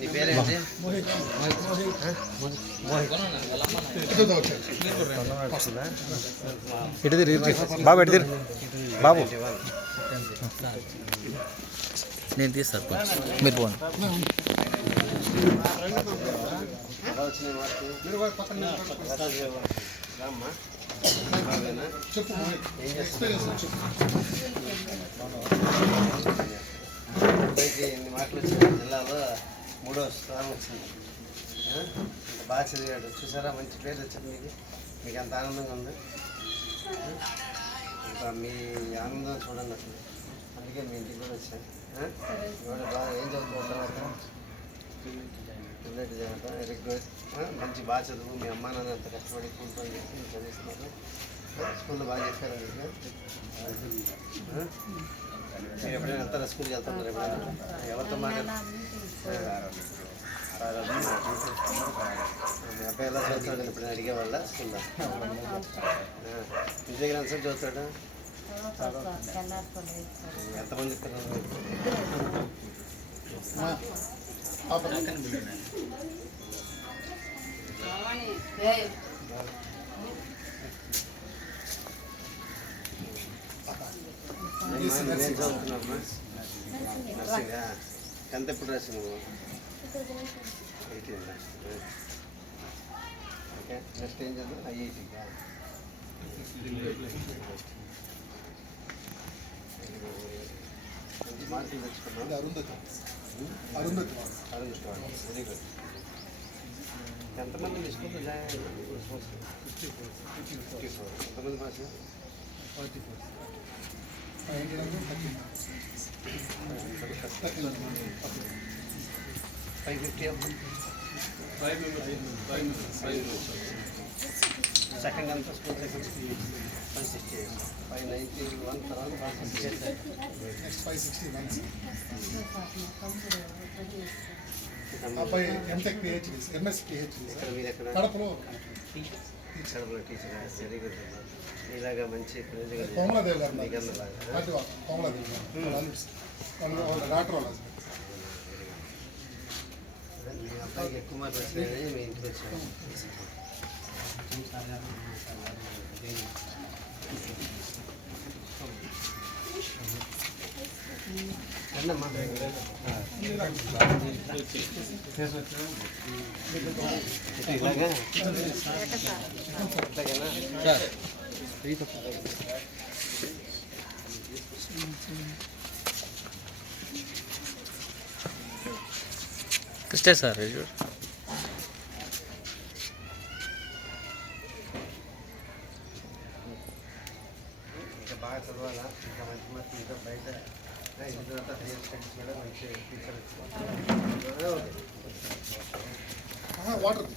నీ పేరేంటి? బాబు ఎటు బాబు నేను తీస్తాను మీరు పోను. ఎన్ని మార్కులు వచ్చింది? జిల్లాలో 3వ స్థానం వచ్చింది. బాగా చదివాడు. చూసారా, మంచి పేరు వచ్చింది మీకు. మీకు ఎంత ఆనందంగా ఉంది. ఇంకా మీ ఆనందం చూడండి అసలు. అందుకే మీ ఇంటికి కూడా వచ్చాను. ఇవాళ బాగా ఏం చదువుకుంటున్నారు? పిల్లలు చదవటం వెరీ గుడ్. మంచి బాగా చదువు. మీ అమ్మా నాన్న అంత కష్టపడి స్కూల్ పని చేసి మీరు చదివిస్తున్నారు. స్కూల్లో బాగా చేశారు. మీరు ఎప్పుడైనా వెళ్తారా? స్కూల్కి వెళ్తున్నారు ఎప్పుడైనా? ఎవరితో మాట్లాడారు? మీ అబ్బాయి ఎలా చదువుతాడు? ఎప్పుడైనా అడిగేవాళ్ళ స్కూల్లో? ఇంటి దగ్గర ఎంత చదువుతాడు? ఎంతమంది పిల్లలు? నేను చదువుతున్నామ్మా. నర్సింగా. ఎంత ఎప్పుడు రాసి నువ్వు? 18. ఓకే, నెక్స్ట్ ఏం చదువు? ఐఐటీగా. మంచి మార్కులు తెచ్చుకున్నావు. Arundhati very good. ఎంతమంది మీ స్కూల్లో జాయిన్ అయ్యారు? 54. ఎంతమంది పాస్? 44. 550. సెకండ్ అంతా స్కూల్ సెకండ్ 568. 591 తర్వాత 560. అబ్బాయి ఎంటెక్ పిహెచ్డి, ఎంఎస్ పిహెచ్డి కడపలో టీచర్. Very good. ఇలాగా మంచి కోమలాదేవి గారు, కోమలాదేవి గారు డాక్టర్ వాళ్ళు. మీ అబ్బాయికి ఎక్కువ మార్కులు వచ్చినాయని మీ ఇంటికి వచ్చాను. రండమ్మా. ఇలాగా కృష్ణ సార్ ఇంకా బాగా చదవాలా, ఇంకా మంచి మార్కులు, ఇంకా బయట ఇంట్లో హైయర్ స్టడీస్ కూడా మంచి టీచర్ వాటర్